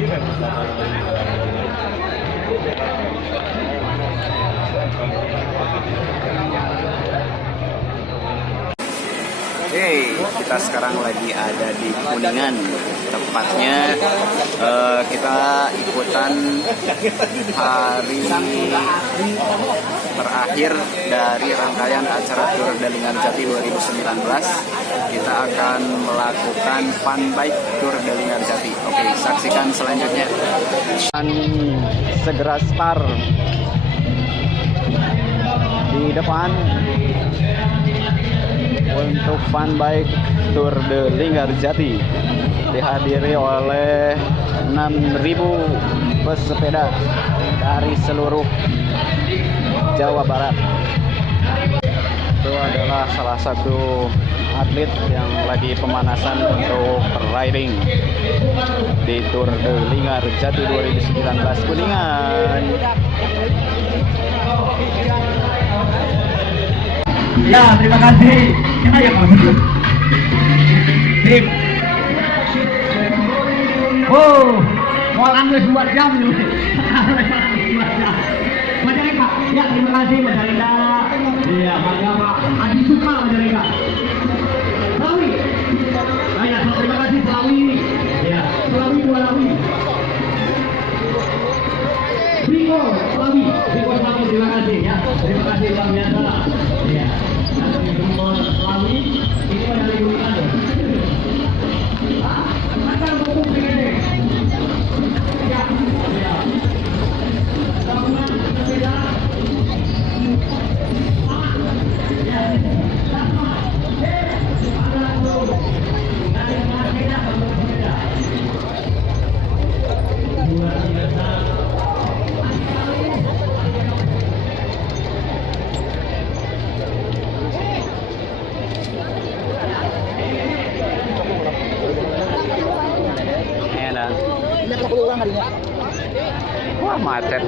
Hey, kita sekarang lagi ada di Kuningan. Tepatnya kita ikutan hari terakhir dari rangkaian acara Tour de Linggarjati 2019. Kita akan melakukan fun bike Tour de Linggarjati. Oke, saksikan selanjutnya. Dan segera start di depan untuk fun bike Tour de Linggarjati dihadiri oleh 6.000 pesepeda dari seluruh Jawa Barat. Itu adalah salah satu atlet yang lagi pemanasan untuk riding di Tour de Linggarjati 2019 Kuningan. Ya, terima kasih. Kita ya Pak. Sip. Oh, mau ambil 2 jam nih. Majalengka. Ya, terima kasih Majalengka. Iya, Pak. Adi suka Majalengka. Selawi. Ya, terima kasih Selawi. Ya, Selawi Selawi. Riko Selawi. Riko Selawi, terima kasih ya. Terima kasih luar biasa. Ya. Selawi ini pada lingkungan. Akan buku begini. Ya, ya. Gabungan berbeda. Ya, sama. Ada tuh. Dari berbeda berbeda. Luar biasa. Wah, macet.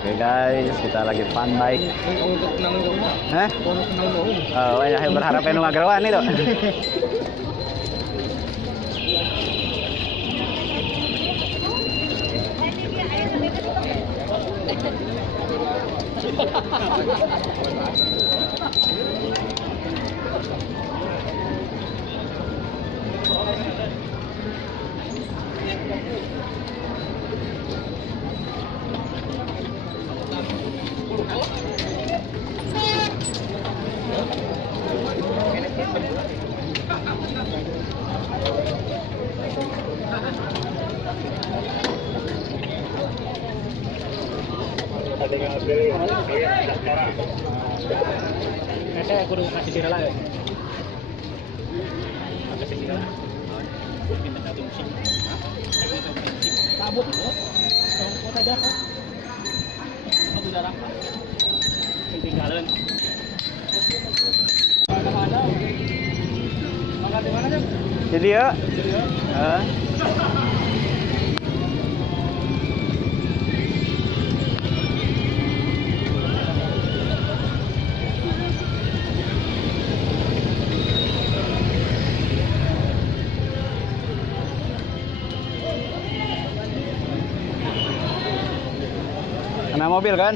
Oke guys, kita lagi fun bike. Hah? Oh, ya berharap anu ngagerawan itu. Saya kudu kasih sirala ya. Kasih sirala. Kita satu musim. Kabut. Kok saja kok. Aku darah. Ketinggalan. Ada. Makan di mana, Jam? Jadi ya. Kena mobil kan?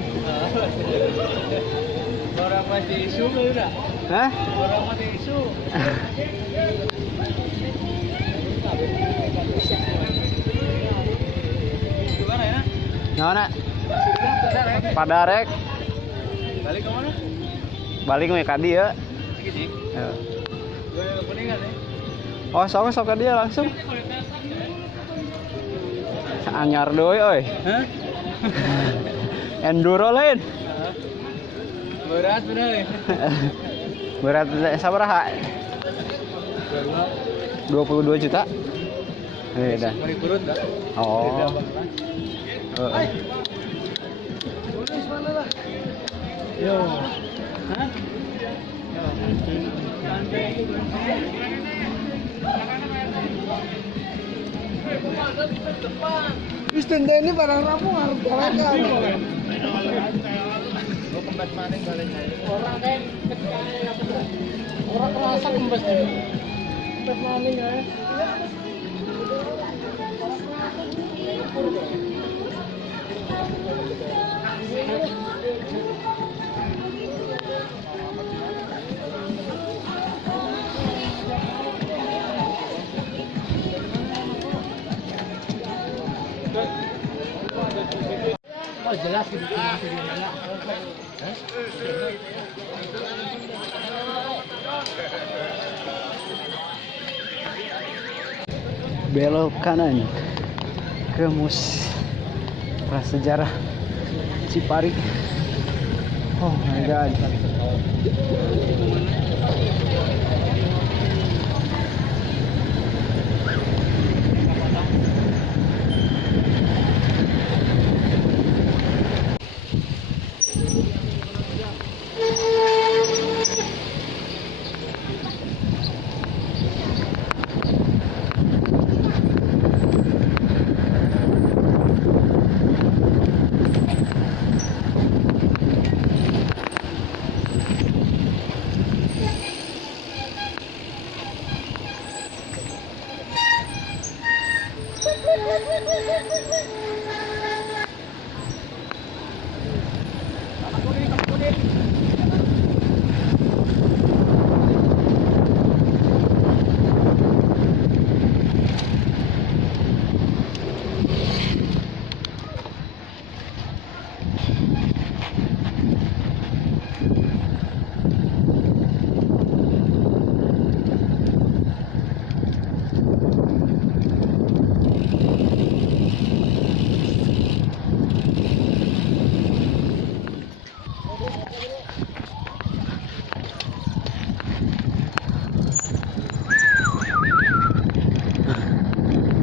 Orang masih isu udah. Hah? Orang masih isu. Gimana ya? Mana? Padarek. Balik ke mana? Balik ke dia. Segini. Ya. Gue Kuningan nih. Oh, sok ke dia langsung. Anyar doi euy. Hah? Enduro lain. Berat bener. Berat sabaraha? 22 juta. Dah. Mau dikurut dah. Oh. Yo. Hah? Istende ini barang rampung harus mereka. Orang kayak orang kerasa kembas deh. Kembas maning ya. Oh jelas gitu. Belok kanan ke Prasejarah Cipari. Oh my god.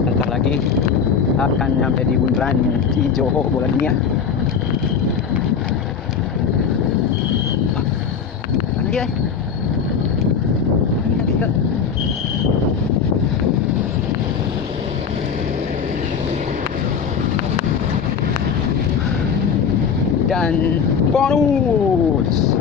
Bentar lagi akan nyampe di bundaran Cijoho Bola Dunia. Anjay. Dan bonus.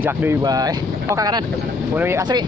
Nanjak deui bae. Oh ka kanan. Mulai Asri.